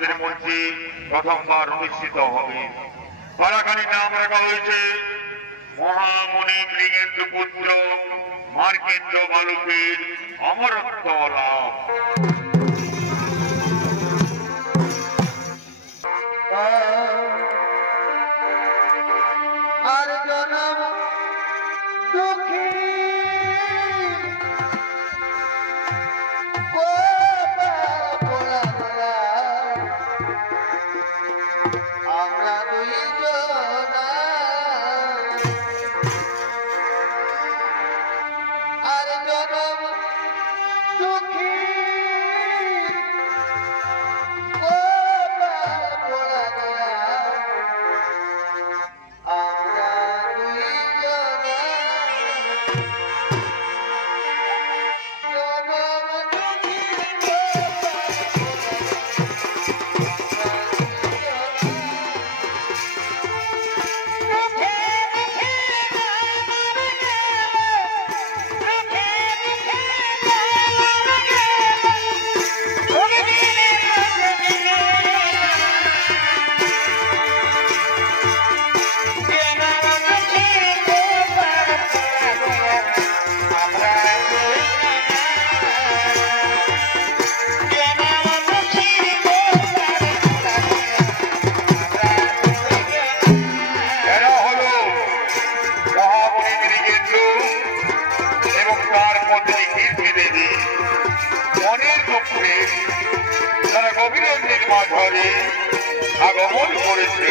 আমাদের মঞ্চে প্রথমবার অনুষ্ঠিত হবে। পালাকালীর নাম রাখা হয়েছে মহামুনি মৃগেন্দ্র পুত্র মার্কেন্দ্র বালকের অমরত্ব লাভ। আর জনম দুঃখী আমরা দুইজন আর জনম দুঃখী মাঝে আগমন করেছে।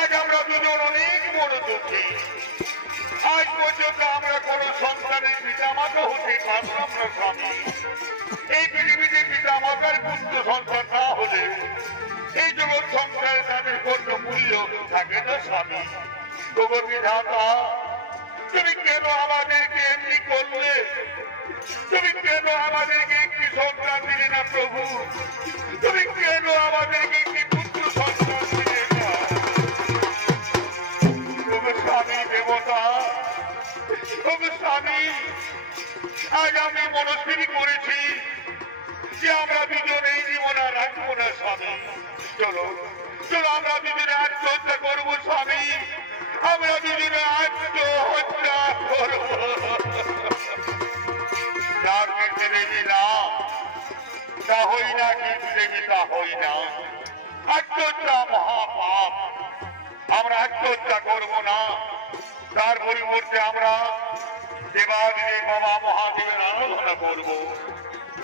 আজ আমরা দুজন অনেক বড় দুঃখী। আজ পর্যন্ত আমরা কোন সন্তানের পিতা মাতা হতে পারলাম না স্বামী। এই পৃথিবীতে পিতা মাতার পুত্র সন্তান না হলে এই জগৎ সংসারে তাদের কোন মূল্য থাকে না স্বামী। তবু বিধাতা তুমি কেন আমাদেরকে এমনি করলে? তুমি কেন আমাদেরকে একটি সন্তান দিলে না প্রভু? তুমি কেন আমাদেরকে একটি পুত্র সন্তান দিলে না? তবু স্বামী দেবতা, তবু স্বামী আজ আমি মনস্থির করেছি যে আমরা দুজন এই জীবন আর রাখবো না স্বামী। চলো চলো আমরা দুজনে আত্মহত্যা করবো স্বামী, আমরা দুজনে আত্মহত্যা করবো। না কীর্তি দেবী না, তা হই না, কীর্তি দেবী তা হই না। আত্মহত্যা মহাপাপ, আমরা আত্মহত্যা করবো না। তার পরিবর্তে আমরা দেবাদিদেব বাবা মহাদেবের আরাধনা করবো।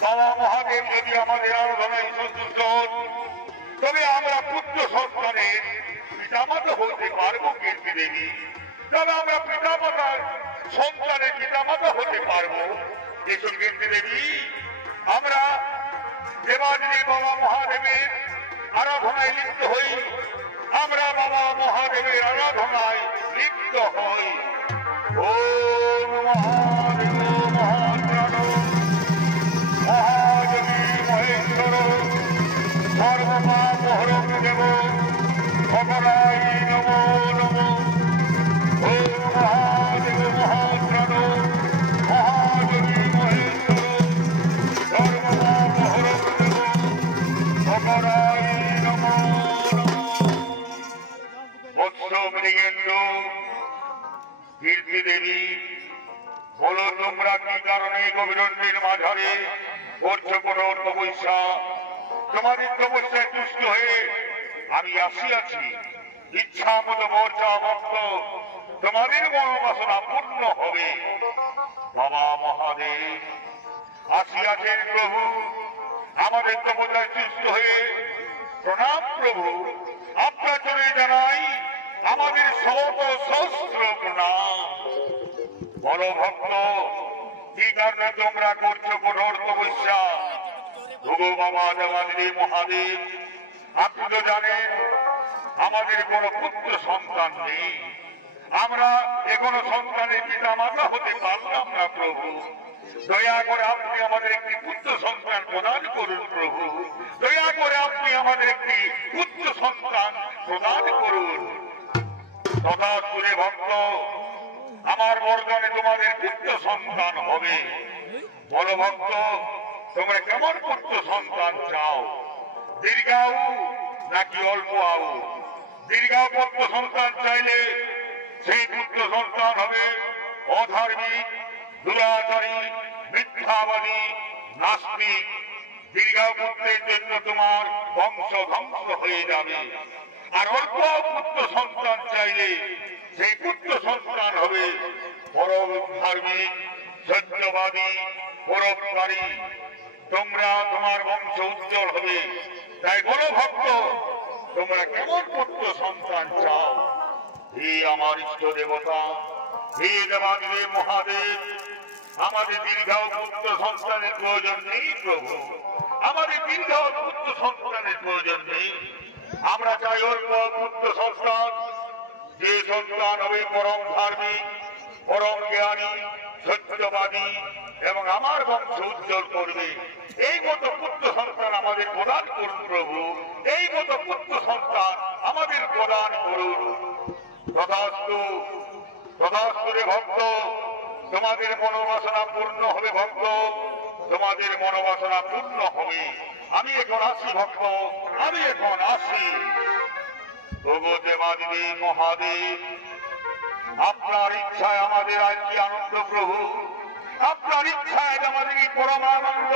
বাবা মহাদেব যদি আমাদের আরাধনায় সন্তুষ্ট হন তবে আমরা পুত্র সন্তানের পিতামাতা হতে পারবো কীর্তি দেবী। তবে আমরা পিতামাতার সন্তানের পিতামাতা হতে পারবো। এসব কীর্তি দেবী আমরা দেবাদিদেব বাবা মহাদেবের আরাধনায় লিপ্ত হই, আমরা বাবা মহাদেবের আরাধনায় লিপ্ত হই। ওম মহাদেব মহাপ্রাণ মহাদেবী মহেশ্বর সর্বপাপ হরং দেব ভগবাই নমো নমো। শঙ্করায় নমো বৎস মৃগেন্দ্র কীর্তি দেবী বলো তোমরা কি কারণে গভীরণ্যের মাঝারে করছো কঠোর তপস্যা? তোমাদের তপস্যায় তুষ্ট হয়ে আমি আসিয়াছি। ইচ্ছা মতো মোর্চা ভক্ত তোমাদের মনোবাসনা পূর্ণ হবে। বাবা মহাদেব আসিয়াছেন প্রভু, আমাদের তপস্যায় তুষ্ট হয়ে। প্রণাম প্রভু, আপনার চলে জানাই আমাদের শত সহস্র প্রণাম। বলো ভক্ত কি কারণে তোমরা করছো কঠোর তপস্যা? ভগো বাবা দেবাদিদেব মহাদেব, আপনি তো জানেন আমাদের কোনো পুত্র সন্তান নেই। আমরা এখনো সন্তানের পিতা মাতা হতে পারলাম না প্রভু। দয়া করে আপনি আমাদের একটি পুত্র সন্তান প্রদান করুন প্রভু। দয়া করে আপনি আমাদের একটি পুত্র সন্তান প্রদান করুন। তথা সুরে ভক্ত, আমার বরদানে তোমাদের পুত্র সন্তান হবে। বলো ভক্ত, তোমরা কেমন পুত্র সন্তান চাও? দীর্ঘায়ু নাকি অল্প আয়ু? দীর্ঘায়ু পুত্র সন্তান চাইলে সেই পুত্র সন্তান হবে অধার্মিক, দুরাচারী, মিথ্যাবাদী, নাস্তিক। দীর্ঘায়ু পুত্রের জন্য তোমার বংশ ধ্বংস হয়ে যাবে। আর অল্প পুত্র সন্তান চাইলে সেই পুত্র সন্তান হবে পরম ধার্মিক, সত্যবাদী, পরোপকারী। তোমরা তোমার বংশ উজ্জ্বল হবে। তাই বলো ভক্ত, তোমরা কেমন পুত্র সন্তান চাও? হে আমার ইষ্ট দেবতা, হে দেবাদিদেব মহাদেব, আমাদের দীর্ঘায়ু পুত্র সন্তানের প্রয়োজন নেই প্রভু। আমাদের দীর্ঘায়ু পুত্র সন্তানের প্রয়োজন নেই। আমরা চাই অল্প পুত্র সন্তান, যে সন্তান হবে পরম ধার্মিক, পরম জ্ঞানী, সত্যবাদী এবং আমার বংশ উজ্জ্বল করবে। এই মতো পুত্র সন্তান আমাদের প্রদান করুন প্রভু। এই মতো পুত্র সন্তান আমাদের প্রদান করুন। তথাস্তু, তথাস্তু রে ভক্ত, তোমাদের মনোবাসনা পূর্ণ হবে ভক্ত, তোমাদের মনোবাসনা পূর্ণ হবে। আমি এখন আসি ভক্ত, আমি এখন আসি। প্রভু দেবাদিদেব মহাদেব, আপনার ইচ্ছায় আমাদের আজ কি আনন্দ প্রভু। আপনার ইচ্ছায় আমাদের এই পরম আনন্দ।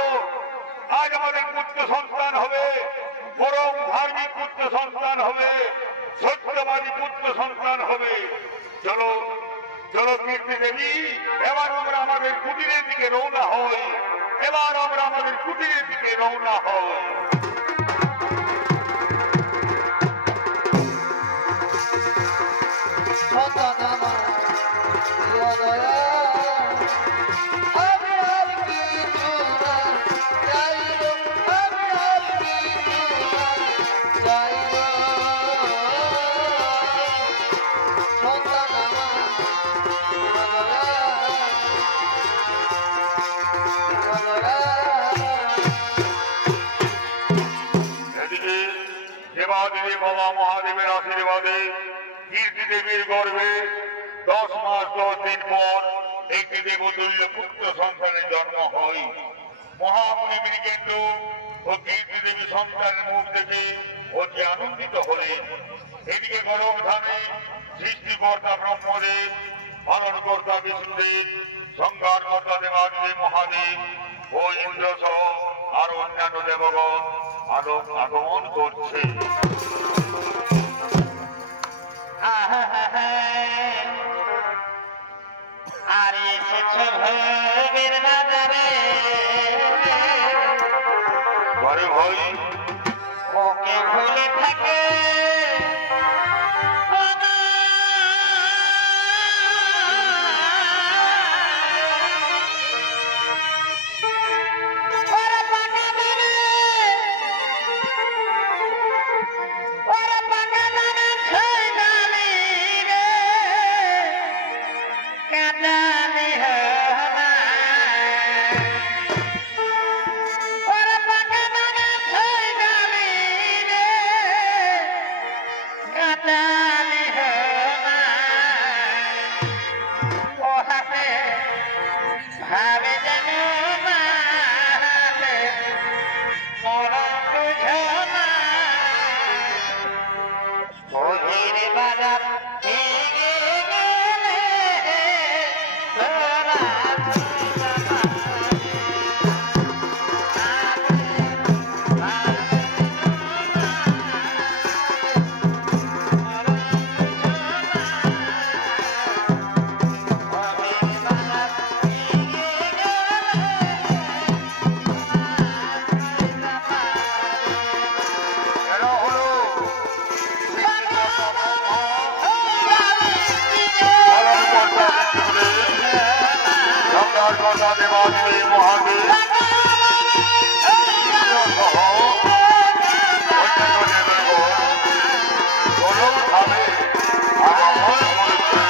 আজ আমাদের পুত্র সন্তান হবে, পরম ধার্মিক পুত্র সন্তান হবে, সত্যবাদী পুত্র সন্তান হবে। চলো চলো কীর্তি দেবী, এবার আমরা আমাদের কুটিরের দিকে রওনা হই। এবার আমরা আমাদের কুটিরের দিকে রওনা হই। বাবা মহাদেবের আশীর্বাদে কীর্তি দেবীর গর্ভে 10 মাস 10 দিন পর একটি দেবতুল্য পুত্র সন্তানের জন্ম হয়। মহামুনি মৃগেন্দ্র ও কীর্তি দেবী সন্তানের মুখ দেখে অতি আনন্দিত হলেন। এদিকে গর্ভধামে সৃষ্টিকর্তা ব্রহ্মদেব, পালনকর্তা বিষ্ণুদেব, সংহারকর্তা দেবাদিদেব মহাদেব ও ইন্দ্র সহ আরো অন্যান্য দেবগণ আগমন করছে। আর এসেছে ভোগের বাজারে, ঘরে ভাই ওকে ভুলে থাকে বিধাতা দেবাদেবী মহাদেব সহ অন্যান্য দেবগণ কোনোভাবে আগমন করেছে।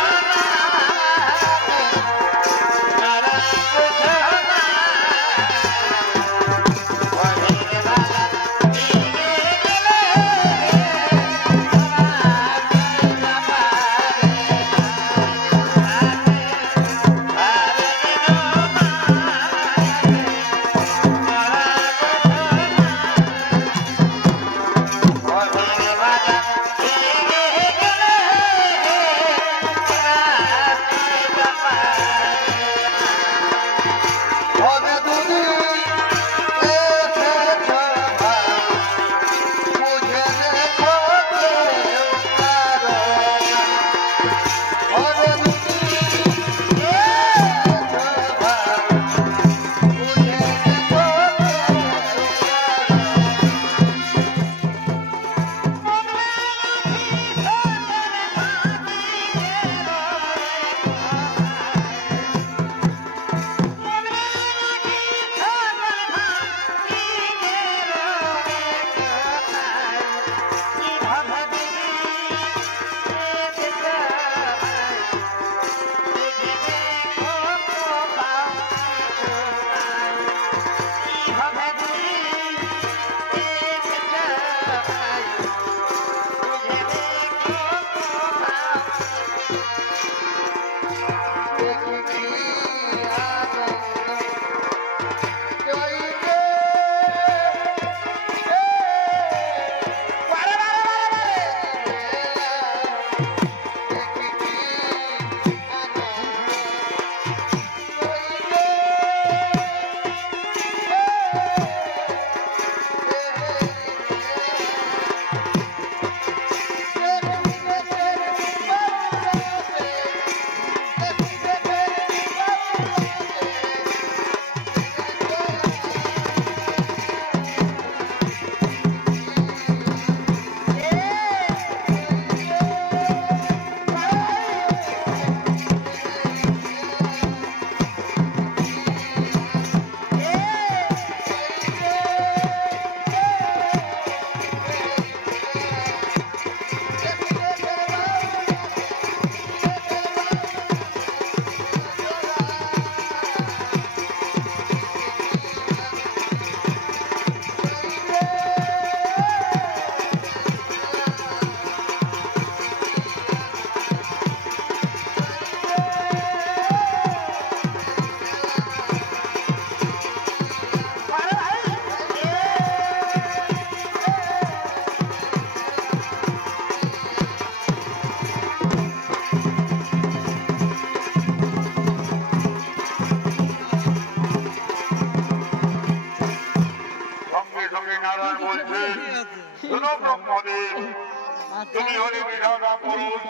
তুমি হলে বিধাতা পুরুষ,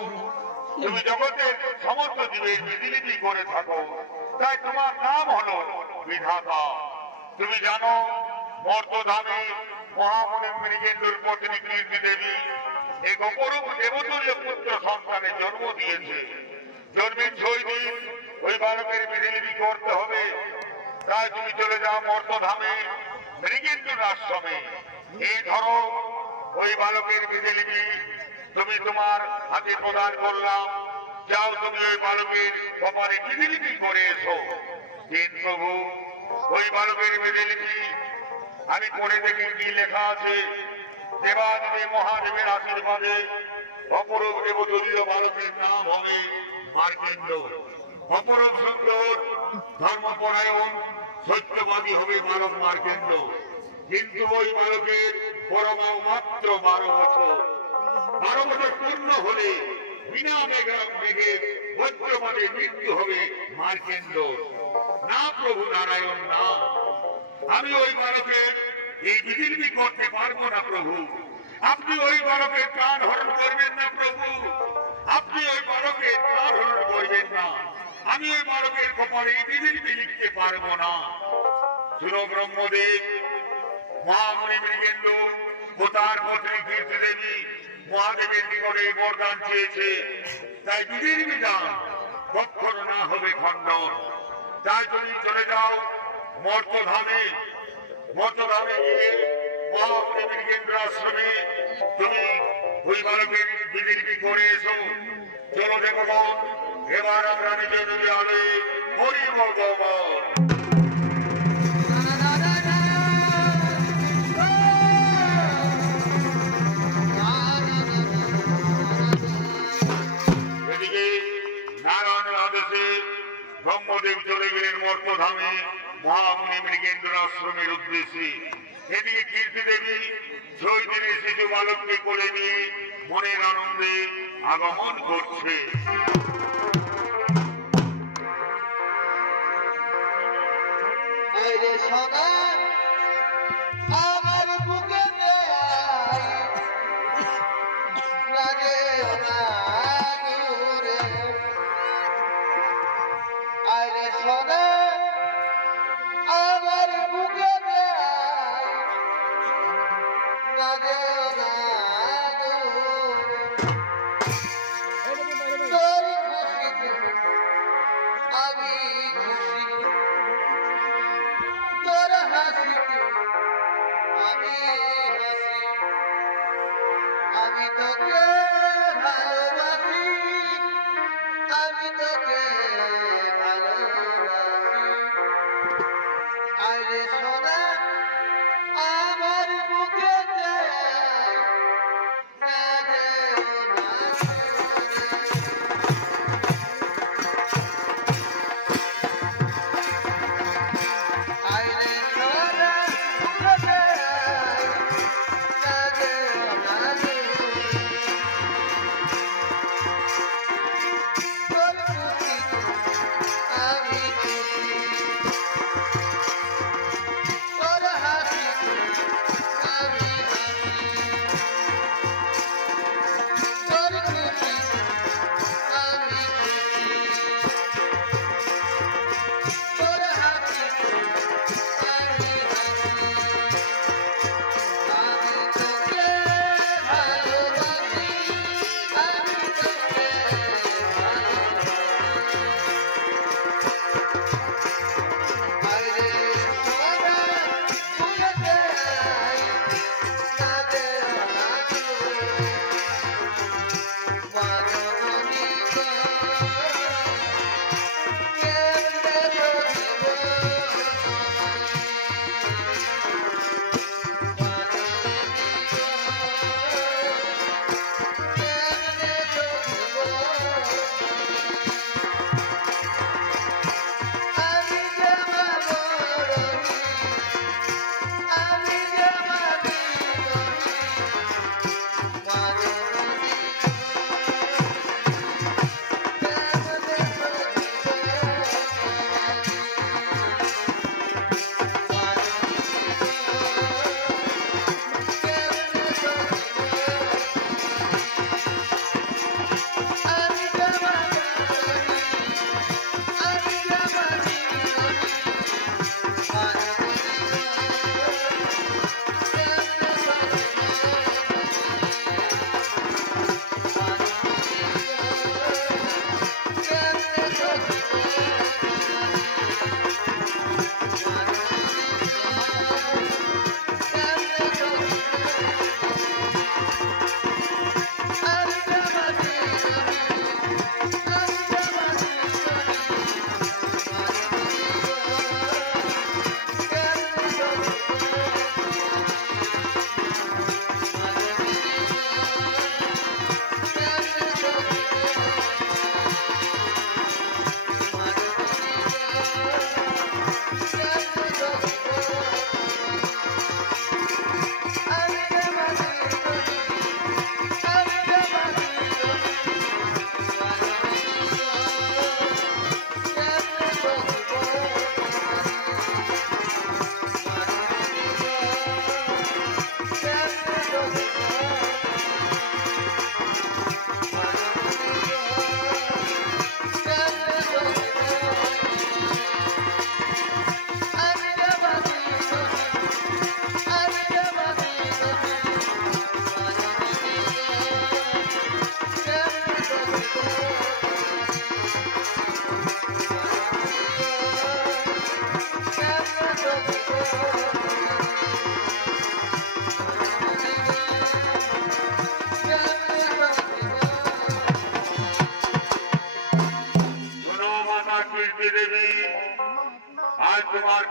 তুমি জগতের সমস্ত জীবের বিধিলিপি করে থাকো, তাই তোমার নাম হলো বিধাতা। তুমি জানো মর্তধামে মহামুনি মৃগেন্দ্রর পত্নী কীর্তি দেবী এক অপরূপ দেবতুল্য পুত্র সন্তানের জন্ম দিয়েছে। জন্মের 6 দিন ওই বালকের বিধিলিপি করতে হবে, তাই তুমি চলে যাও মর্তধামে মৃগেন্দ্র আশ্রমে। এই ধরো ওই বালকের বিধিলিপি তুমি তোমার হাতে প্রদান করলাম, যাও তুমি ওই বালকের কপালে বিধিলিপি করে এসো। দিন প্রভু ওই বালকের বিধিলিপি আমি পড়ে দেখি কি লেখা আছে। দেবাদেবী মহাদেবের আশীর্বাদে অপরূপ দেবতুল্য বালকের নাম হবে মার্কেন্দ্র। অপরূপ সুন্দর ধর্মপরায়ণ সত্যবাদী হবে বালক মার্কেন্দ্র। কিন্তু ওই বালকের পরমায়ু মাত্র 12 বছর। 12 বছর পূর্ণ হলে বিনা মেঘের বজ্রপাতে মৃত্যু হবে মার্কেন্দ্র। না প্রভু নারায়ণ না, আমি ওই বালকের এই বিধিলিপি করতে পারবো না প্রভু। আপনি ওই বালকের প্রাণ হরণ করবেন না প্রভু, আপনি ওই বালকের প্রাণ হরণ করবেন না। আমি ওই বালকের কপালে এই বিধিলিপি লিখতে পারবো না। শুনো ব্রহ্মদেব, মহামুনি মৃগেন্দ্র ও তার পত্নী কীর্তি দেবী মহাদেবের নিকটে বরদান চেয়েছে, তাই বিধির বিধান কখনো না হবে খণ্ডন। তাই তুমি চলে যাও মর্তধামে। মর্তধামে গিয়ে মহামুনি বীরকেন্দ্র আশ্রমে তুমি ওই বালকের বিধি করে এসো। চলো দেখো বোন, এবার আমরা নিজে নিজে আলে হরি ভগবান। এদিকে নারায়ণের আদেশে ব্রহ্মদেব চলে গেলেন মর্তধামে মহামুনি মৃগেন্দ্র আশ্রমের উদ্দেশ্যে। এদিকে কীর্তি দেবী 6 দিনের শিশু বালককে কোলে নিয়ে মনের আনন্দে আগমন করছে। আমার বুকে লাগে আরে সোনা আমার বুকে লাগে আমি খুশি তোর হাত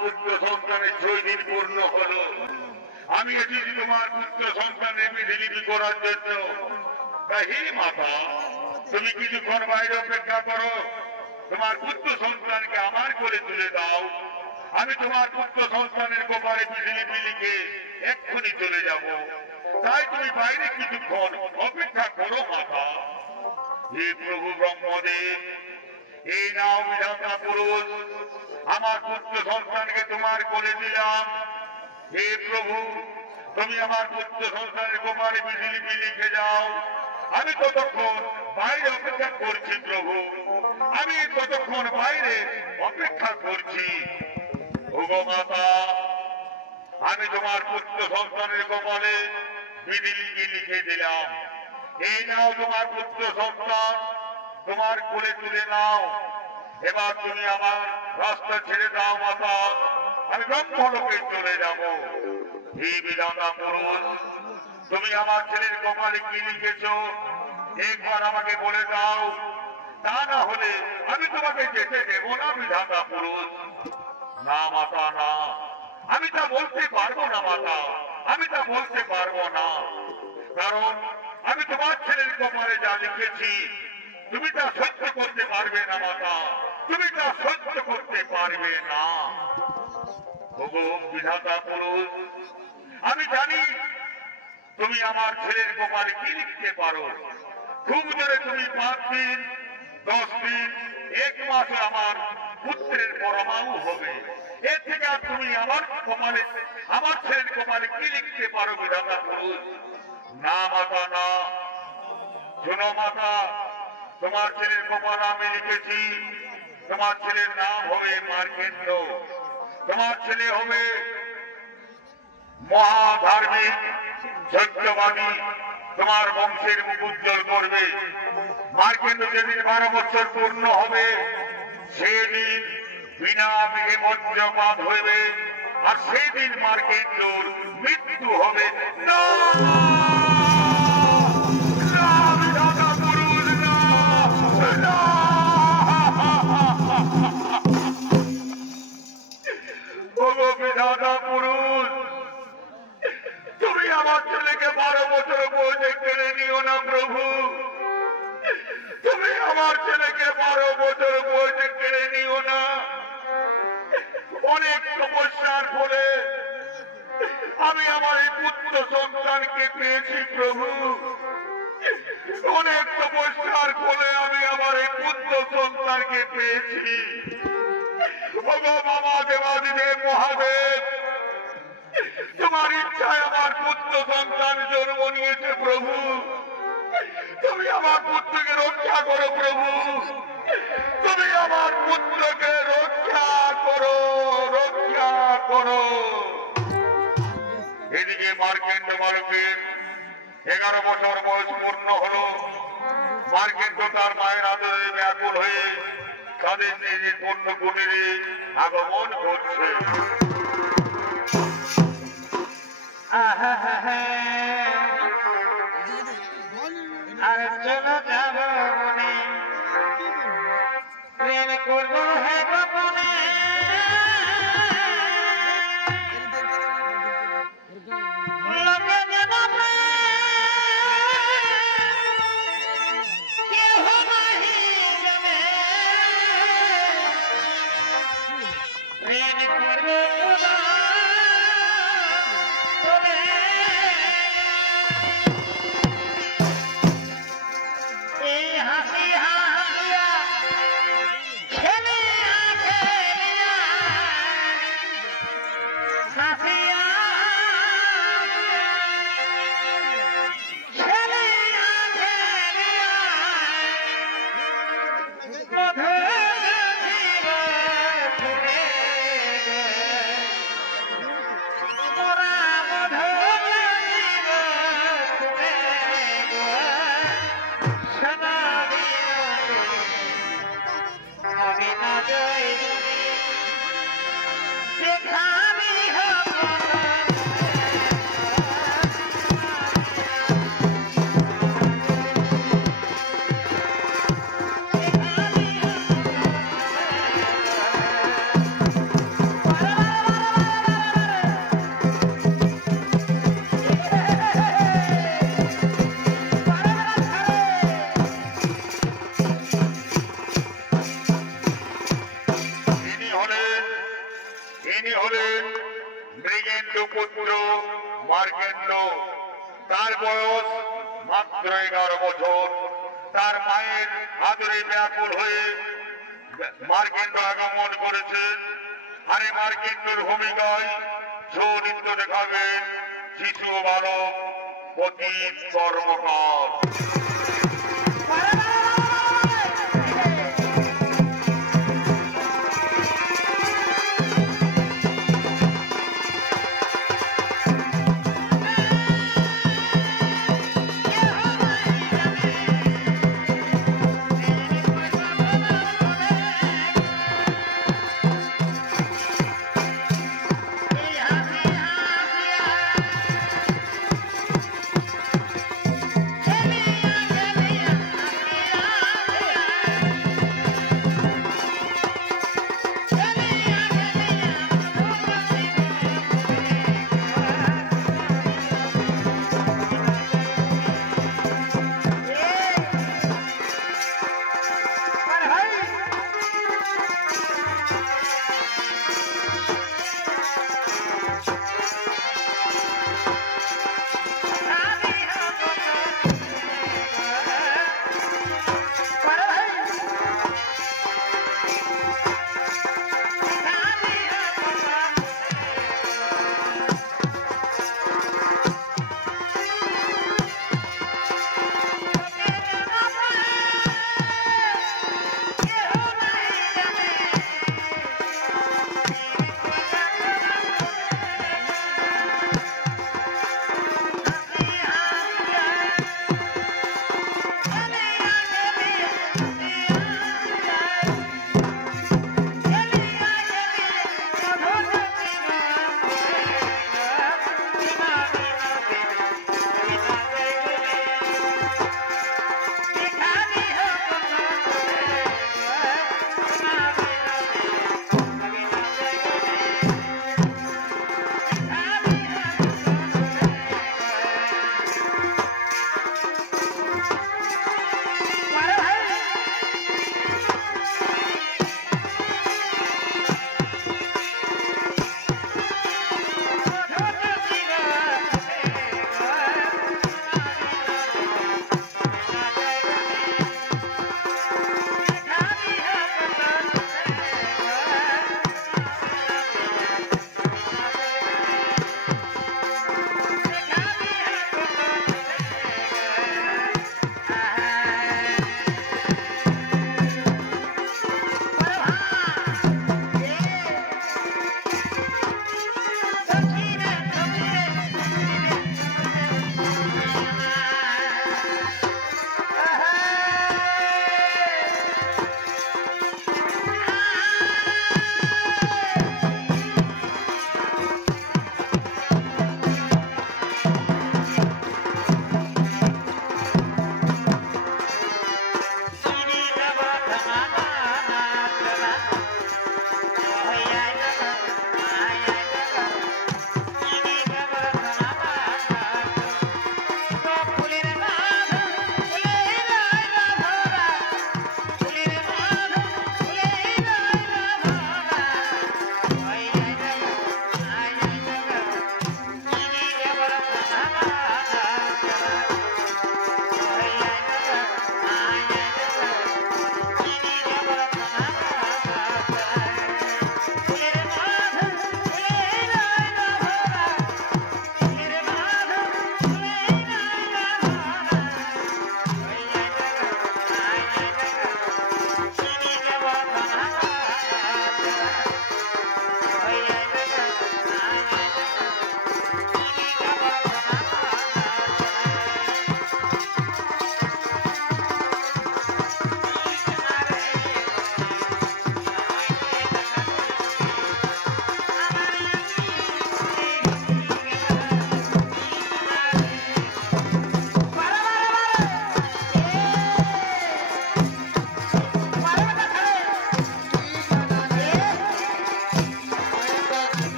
পুত্র সন্তানের 6 দিন পূর্ণ হলো। আমি এসেছি তোমার পুত্র সন্তানের বিধিলিপি করার জন্য। হে মাতা, তুমি কিছুক্ষণ বাইরে অপেক্ষা করো, তোমার পুত্র সন্তানকে আমার কোলে তুলে দাও। আমি তোমার পুত্র সন্তানের কপালে বিধিলিপি লিখে এক্ষুনি চলে যাব। তাই তুমি বাইরে কিছুক্ষণ অপেক্ষা করো মাতা। হে প্রভু ব্রহ্মদেব, এই নাও বিধাতা পুরুষ, আমার পুত্র সন্তানকে তোমার কোলে দিলাম। হে প্রভু, তুমি আমার পুত্র সন্তানের কপালে বিধিলিপি লিখে যাও। আমি ততক্ষণ বাইরে অপেক্ষা করছি প্রভু, আমি ততক্ষণ বাইরে অপেক্ষা করছি। ওগো মাতা, আমি তোমার পুত্র সন্তানের কপালে বিধিলিপি লিখে দিলাম। এই নাও তোমার পুত্র সন্তান, তোমার কোলে তুলে নাও। এবার তুমি আমার রাস্তা ছেড়ে দাও মাতা, আমি ব্রহ্মলোকে চলে যাব। হে বিধাতা পুরুষ, তুমি আমার ছেলের কপালে কি লিখেছ একবার আমাকে বলে দাও, তা না হলে আমি তোমাকে যেতে দেব না বিধাতা পুরুষ। না মাতা, না, আমি তা বলতে পারবো না মাতা, আমি তা বলতে পারবো না। কারণ আমি তোমার ছেলের কপালে যা লিখেছি তুমি তা সহ্য করতে পারবে না মাতা, তুমি তা সহ্য করতে পারবে না। ওগো বিধাতা পুরুষ, আমি জানি তুমি আমার ছেলের কপালে কি লিখতে পারো। খুব জোরে তুমি 5 দিন, 10 দিন, 1 মাসে আমার পুত্রের পরমাণু হবে। এর থেকে আর তুমি আমার কপালে, আমার ছেলের কপালে কি লিখতে পারো বিধাতা পুরুষ? না মাতা, না। শোনো মাতা, তোমার ছেলের কপালে আমি লিখেছি তোমার ছেলের নাম হবে মার্কেন্দ্র। তোমার ছেলে হবে মহাধার্মিক, সত্যবাদী, তোমার বংশের মুখ উজ্জ্বল করবে। মার্কেন্দ্র যেদিন 12 বছর পূর্ণ হবে সেদিন বিনা মেঘে বজ্রপাত হইবে, আর সেদিন মার্কেন্দ্রর মৃত্যু হবে। না, না বিধাতা পুরুষ, না, না। ওগো বিধাতা পুরুষ, তুমি আমার ছেলেকে 12 বছর বয়সে কেড়ে নিও না প্রভু, তুমি আমার ছেলেকে 12 বছর বয়সে কেড়ে নিও না। অনেক তপস্যার ফলে আমি আমার এই পুত্র সন্তানকে পেয়েছি প্রভু, অনেক তপস্যার ফলে আমি আমার এই পুত্র সন্তানকে পেয়েছি। ওগো বাবা দেবাদিদেব মহাদেব, তোমার ইচ্ছায় আমার পুত্র সন্তান জন্ম নিয়েছে প্রভু, তুমি আমার পুত্রকে রক্ষা করো প্রভু, তুমি আমার পুত্রকে রক্ষা করো, রক্ষা করো। এদিকে মার্কেন্দ্র বালকের 11 বছর বয়স পূর্ণ হলো। মার্কেন্দ্র তার মায়ের আদরে ব্যাকুল হয়ে তাদের নিজের পূর্ণ কুটিরে আগমন করছে। আর চলো যাব মনে, প্রেম করবো হে গোপনে, লোকে যেন কেহ নাহি জানে, প্রেম করবো হাসি হাসিয়া খেলে যার বয়স মাত্র 11 বছর, তার মায়ের আদরে ব্যাকুল হয়ে মার্কেন্ড আগমন করেছেন। আর এই মার্কেন্ডর ভূমিকায় চরিত্র দেখাবেন শিশু বালক অতীত কর্মকার। Yeah.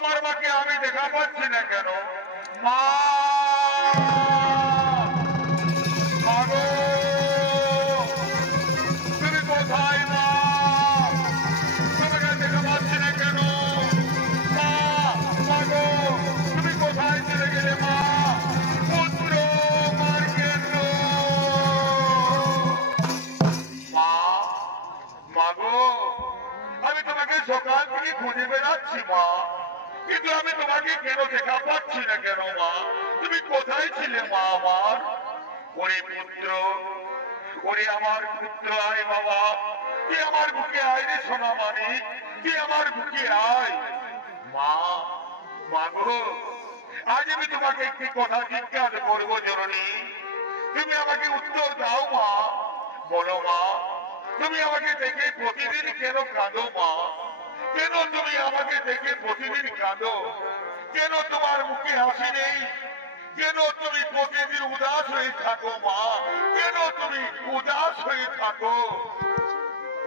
আমার মাকে আমি দেখা পাচ্ছি না কেন? মা, মা গো, তুমি কোথায় মা? তোমাকে দেখা পাচ্ছি না কেন? মা, মা গো, তুমি কোথায় চলে গেলে মা? পুত্র মার্কেন্দ্র, মা, মা গো, আমি তোমাকে সকাল থেকে খুঁজে বেড়াচ্ছি মা, কিন্তু আমি তোমাকে কেন দেখা পাচ্ছি না কেন মা? তুমি কোথায় ছিলে মা আমার? ওরে পুত্র, ওরে আমার পুত্র, আয় বাবা, তুই আমার বুকে আয় রে সোনা মানিক, তুই আমার বুকে আয়। মা, মা গো, আজ আমি তোমাকে একটি কথা জিজ্ঞাসা করবো জননী, তুমি আমাকে উত্তর দাও মা। বলো মা, তুমি আমাকে দেখে প্রতিদিন কেন কাঁদো মা? কেন তুমি আমাকে দেখে প্রতিদিন কাঁদো? কেন তোমার মুখে হাসি নেই? কেন তুমি প্রতিদিন উদাস হয়ে থাকো মা? কেন তুমি উদাস হয়ে থাকো?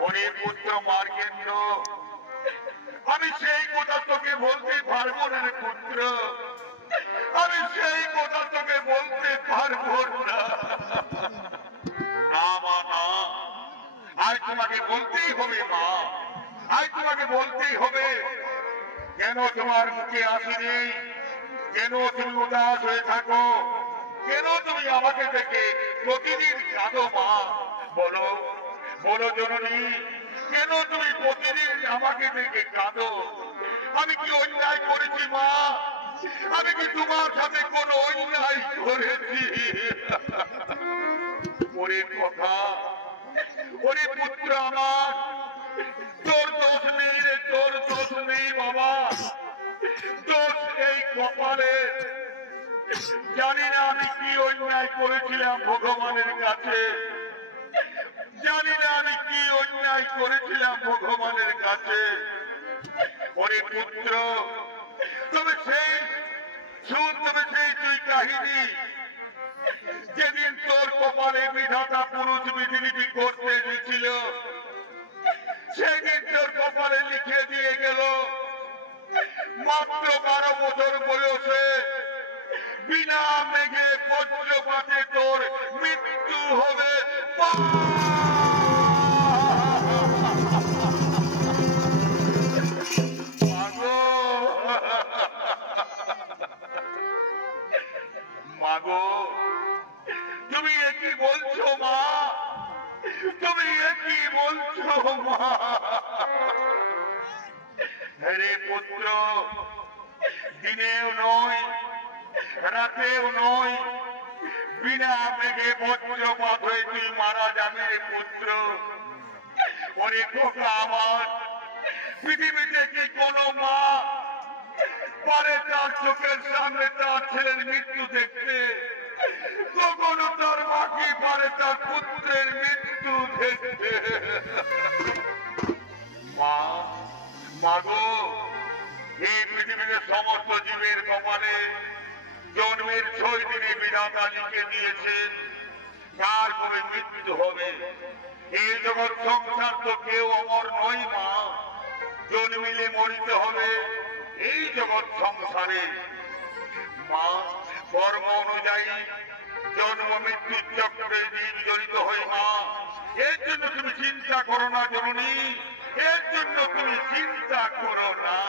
ওরে পুত্র মার্কেন্দ্র, আমি সেই কথা তোকে বলতে পারবো না রে পুত্র, আমি সেই কথা তোকে বলতে পারবো না। না মা, না, আজ তোমাকে বলতেই হবে মা, আজ তোমাকে বলতেই হবে। কেন তোমার মুখে হাসি নেই? কেন তুমি উদাস হয়ে থাকো? কেন তুমি আমাকে দেখে প্রতিদিন কাঁদো মা? বলো, বলো জননী, কেন তুমি প্রতিদিন আমাকে দেখে কাঁদো? আমি কি অন্যায় করেছি মা? আমি কি তোমার সাথে কোনো অন্যায় করেছি? ওরে কথা, ওরে পুত্র আমার, তোর দোষ নেই রে, তোর দোষ নেই বাবা, দোষ এই কপালে। জানি না আমি কি অন্যায় করেছিলাম ভগবানের কাছে, জানি না আমি কি অন্যায় করেছিলাম ভগবানের কাছে। ওরে পুত্র, তুমি সেই শুন, তুমি সেই তুই কাহিনী, যেদিন তোর কপালে বিধাতা পুরুষ বিধিলিপি করতে দিয়েছিল, সেদিন তোর কপালে লিখে দিয়ে গেল মাত্র 12 বছর বয়সে বিনা মেঘে বজ্রপাতে তোর মৃত্যু হবে। মাগো, তুমি একই বলছো মা, তুমি একই বলছো মা। রে পুত্র, দিনেও নয় রাতেও নয়, বিনা মেঘে বজ্রপাত হয়ে তুই মারা যাবে রে পুত্র। ওরে খোকা আমার, পৃথিবীতে কি কোনো মা পারে তার চোখের সামনে তার ছেলের মৃত্যু দেখতে? কখনো তার মা কি পারে তার পুত্রের মৃত্যু দেখতে? মা, মাগো, এই পৃথিবীতে সমস্ত জীবের কপালে জন্মের 6 দিনে বিধাতা লিখে দিয়েছেন তার কবে মৃত্যু হবে। এই জগৎ সংসার তো কেউ অমর নয় মা, জন্মিলে মরিতে হবে এই জগৎ সংসারে। মা, কর্ম অনুযায়ী জন্ম মৃত্যু চক্রে জীব জড়িত হয় মা, এর জন্য তুমি চিন্তা করো না জননী, এর জন্য তুমি চিন্তা করো না।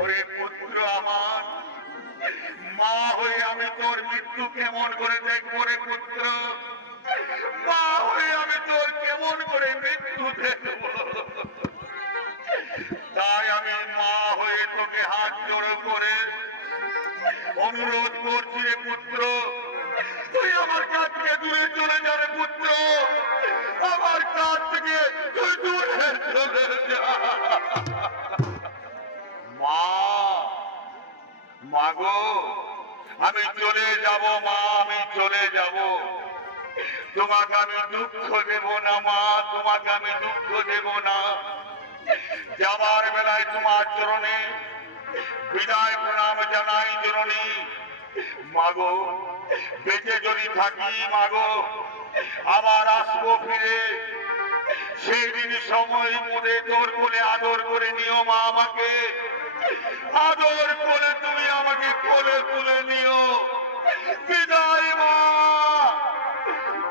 ওরে পুত্র আমার, মা হয়ে আমি তোর মৃত্যু কেমন করে দেখবো রে পুত্র? মা হয়ে আমি তোর কেমন করে মৃত্যু দেখবো? তাই আমি মা হয়ে তোকে হাত জোড় করে অনুরোধ করছি রে পুত্র, তুই আমার কাছ থেকে দূরে চলে যা রে পুত্র, আমার কাছ থেকে তুই দূরে চলে যা। মা, মাগো, আমি চলে যাব মা, আমি চলে যাব, তোমাকে আমি দুঃখ দেব না মা, তোমাকে আমি দুঃখ দেব না। যাবার বেলায় তোমার চরণে বিদায় প্রণাম জানাই জননী। মাগো, বেঁচে যদি থাকি মাগো, আবার আসবো ফিরে, সেই দিন সময় মনে তোর কোলে আদর করে নিও মা আমাকে, আদর করে তুমি আমাকে কোলে তুলে নিও। বিদায় মা,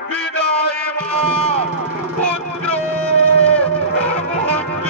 বিদায় মা, পুত্র পুত্র।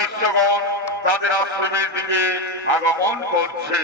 শিষ্যগণ তাদের আশ্রমের দিকে আগমন করছে।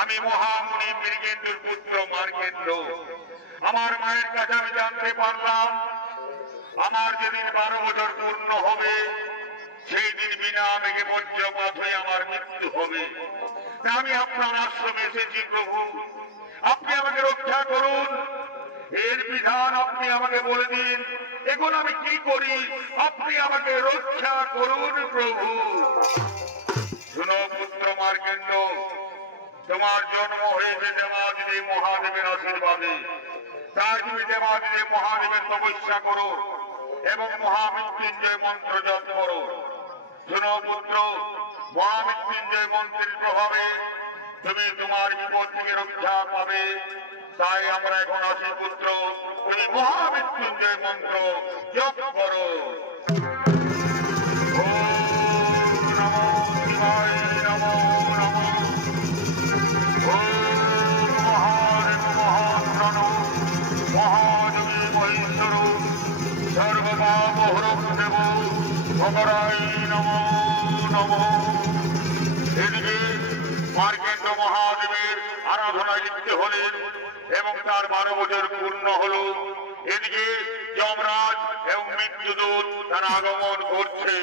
আমি মহামুনি মৃগেন্দ্রের পুত্র মার্কেন্দ্র। আমার মায়ের কাছে আমি জানতে পারলাম আমার যেদিন 12 বছর পূর্ণ হবে সেই দিন বিনা আবেগে বজ্রপাত হয়ে আমার মৃত্যু হবে। আমি আপনার আশ্রমে এসেছি প্রভু, আপনি আমাকে রক্ষা করুন। এর বিধান আপনি আমাকে বলে দিন, এখন আমি কি করি আপনি আমাকে রক্ষা করুন প্রভু। শুনো পুত্র মার্কেন্ড, তোমার জন্ম হয়েছে দেবাদিদেব মহাদেবের আশীর্বাদে। তাই তুমি দেবাদিদেব মহাদেবের তপস্যা করো এবং মহামৃত্যুঞ্জয় মন্ত্র জপ করো। শুনো পুত্র, মহামৃত্যুঞ্জয় মন্ত্রের প্রভাবে তুমি তোমার বিপদ থেকে রক্ষা পাবে। তাই আমরা এখন আসি পুত্র, তুমি মহামৃত্যুঞ্জয় মন্ত্র জপ করো। ওম নমো শিবায় নমো নমঃ। ওম মহাদেব মহাপ্রাণ মহাদেবী মহেশ্বর সর্বপাপহরং দেব ভবরায় নমো নমঃ। এদিকে মার্কেন্ড মহাদেবের আরাধনায় লিপ্ত হলেন এবং তার 12 বছর পূর্ণ হলো। এদিকে যমরাজ এবং মৃত্যুদূত তারা আগমন করছে।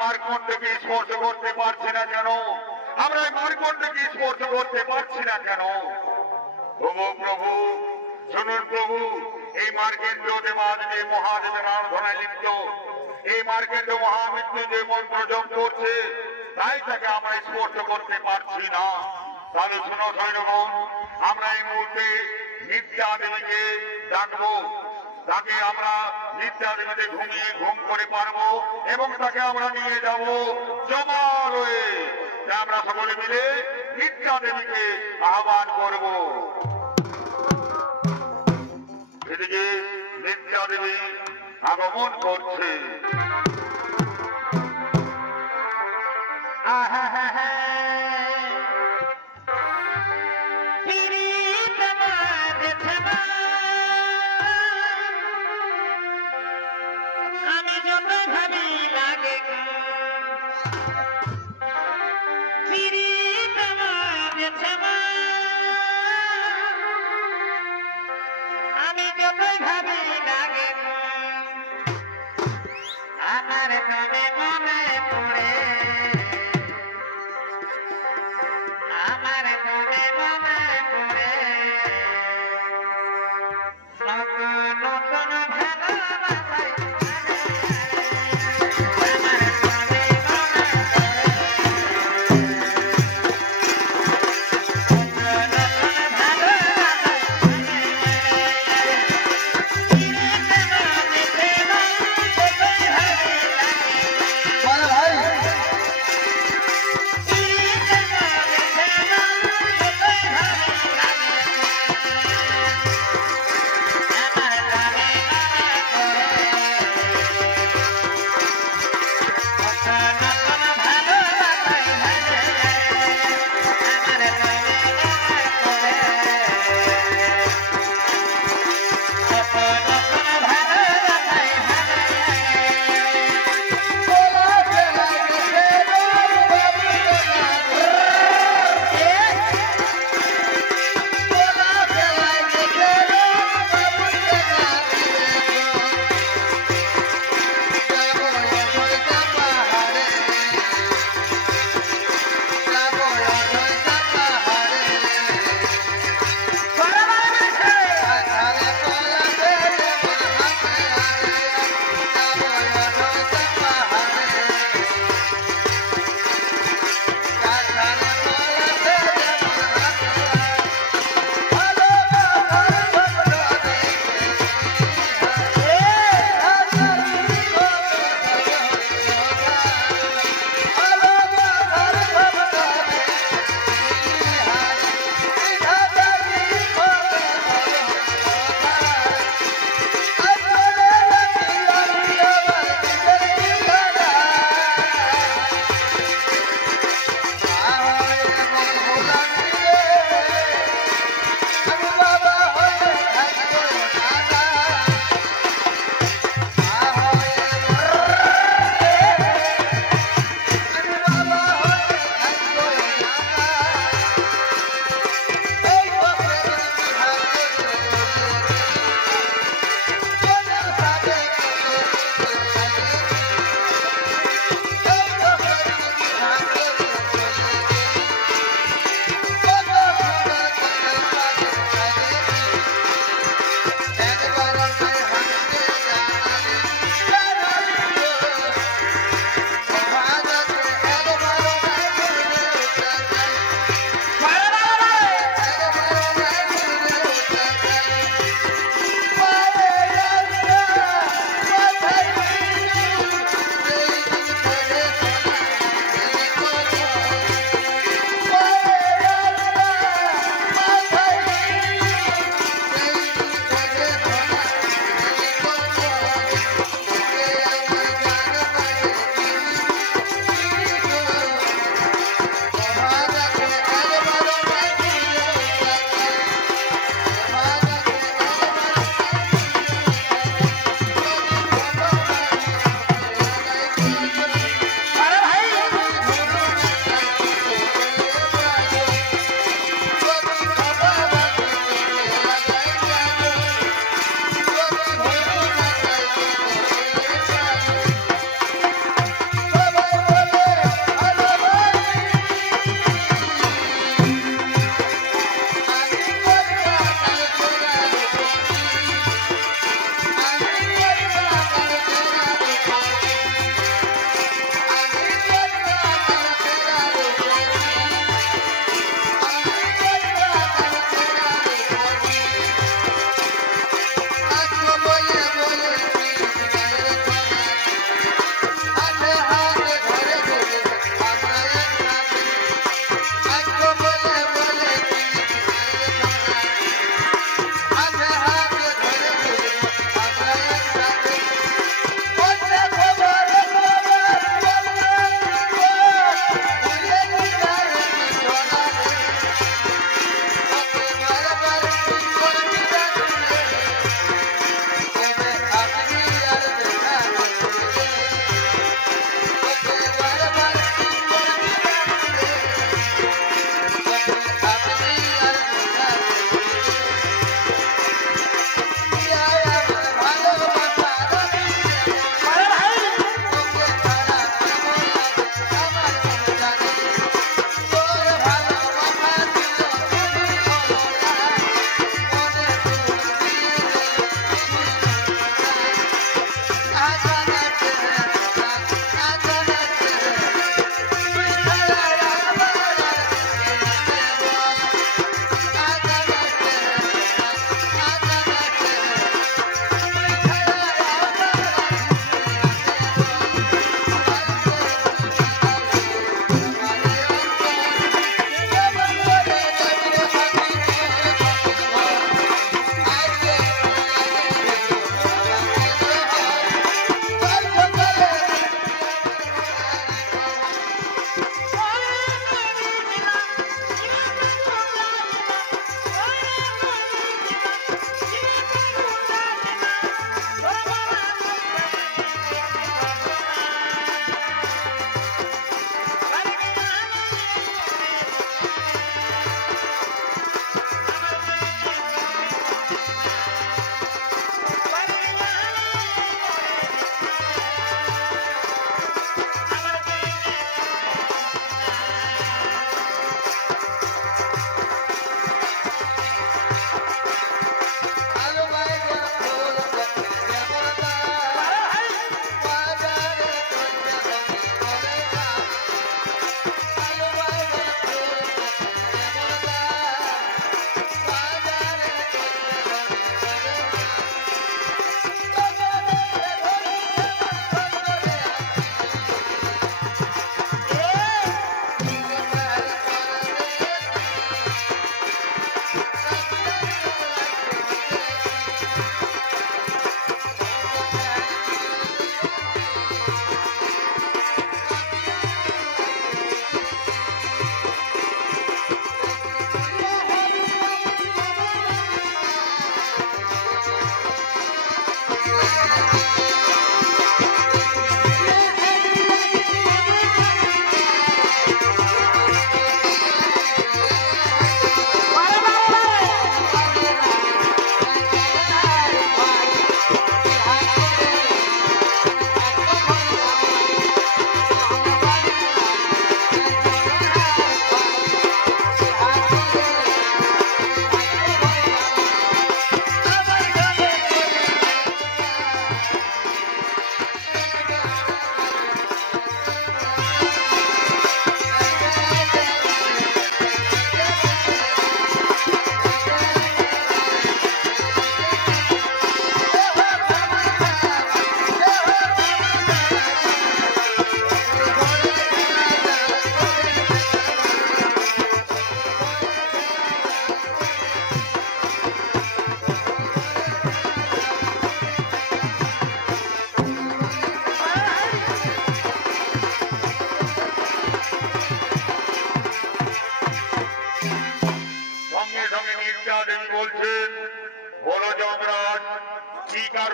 মার্কণ্ডকে স্পর্শ করতে পারছি না কেন? আমরা মার্কণ্ডকে স্পর্শ করতে পারছি না কেন? প্রভু প্রভু শুনুন প্রভু, এই মার্কেন্ড দেবাদিদেব মহাদেবের আরাধনায় লিপ্ত। এই মার্কেন্ড মহামৃত্যুঞ্জয় মন্ত্র জপ করছে, তাই তাকে আমরা স্পর্শ করতে পারছি না। তাহলে শুনো সৈন্যগণ, আমরা এই মুহূর্তে নিত্যা দেবীকে ডাকবো। তাকে আমরা নিত্যা দেবীতে ঘুমিয়ে ঘুম করে পারবো এবং তাকে আমরা নিয়ে যাব জমালয়ে। আমরা সকলে মিলে নিত্যা দেবীকে আহ্বান করব। এদিকে নিত্যা দেবী আগমন করছে।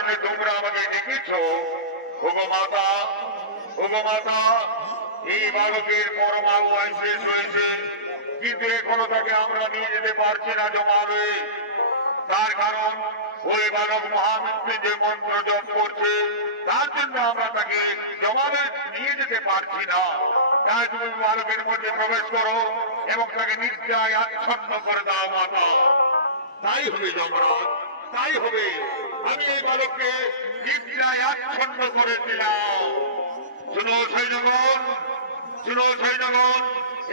জন্য তোমরা আমাকে ডেকেছো। ওগো মাতা, ওগো মাতা, এই বালকের পরমায়ু শেষ হয়েছে, কিন্তু এখনো তাকে আমরা নিয়ে যেতে পারছি না জমালে। তার কারণ ওই বালক মহামৃত্যুঞ্জয় মন্ত্র জপ করছে, তার জন্য আমরা তাকে জমালে নিয়ে যেতে পারছি না। তাই তুমি বালকের মধ্যে প্রবেশ করো এবং তাকে নিদ্রায় আচ্ছন্ন করে দাও মাতা। তাই হবে যমরাজ, তাই হবে। আমি এই বালককে নিদ্রায় আচ্ছন্ন করে দিলাম। শুনো সেই জগৎ, শুনো সেই জগৎ,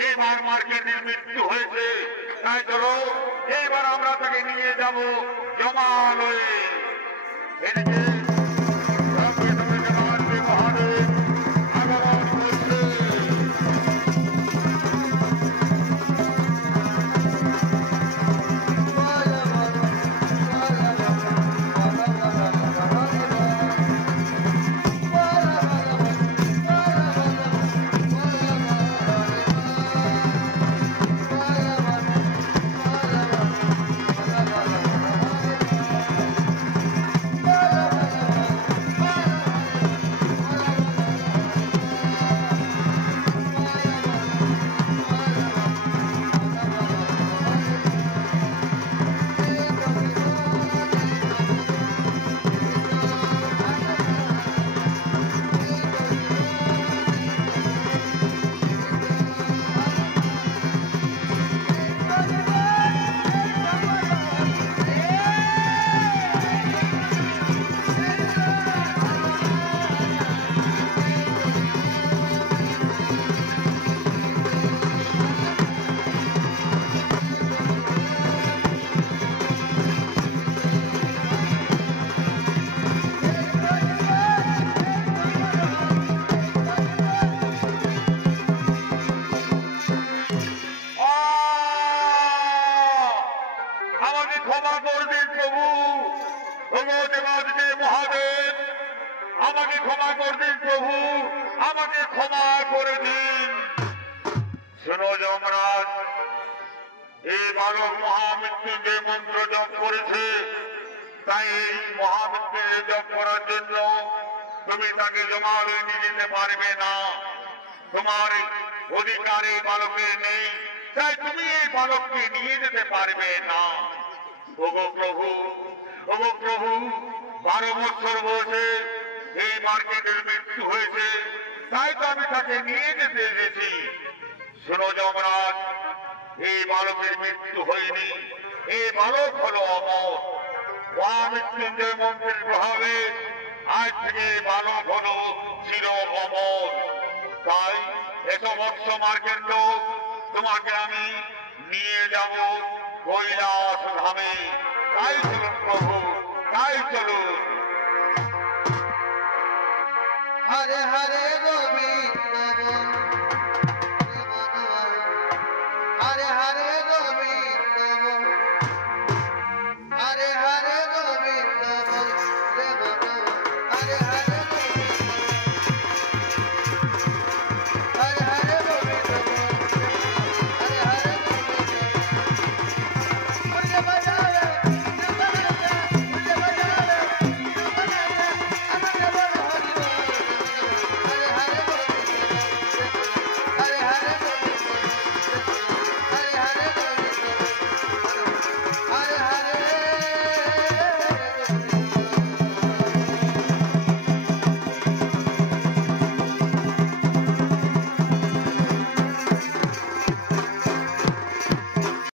এইবার মার্কেটের মৃত্যু হয়েছে, তাই চলো এইবার আমরা তাকে নিয়ে যাব জমালয়ে। এদিকে মহাদেব আগমন করছে। মহামৃত্যুঞ্জয় মন্ত্র জপ করেছে, তাই এই মহামৃত্যুঞ্জয় জপ করার জন্য তুমি তাকে জমালয়ে নিয়ে যেতে পারবে না। তোমার অধিকার এই বালকের নেই, তাই তুমি এই বালককে নিয়ে যেতে পারবে না। ওগো প্রভু, ওগো প্রভু, 12 বছর বয়সে এই মার্কেটের মৃত্যু হয়েছে, তাই তো আমি তাকে নিয়ে যেতে এসেছি। শোনো যমরাজ, এই বালকের মৃত্যু হয়নি, এই বালক হলো অমর। মহামৃত্যুঞ্জয় মন্ত্রের প্রভাবে আজ থেকে বালক হলো চির অমর। তাই এসব বৎস মার্কেট লোক, তোমাকে আমি নিয়ে যাব কৈলাস ধামে। তাই চলুন প্রভু, তাই চলুন। হরে হরে গোবিন্দ বল, হরে হরে গোবিন্দ বল, হরে হরে গোবিন্দ বল, হরে হরে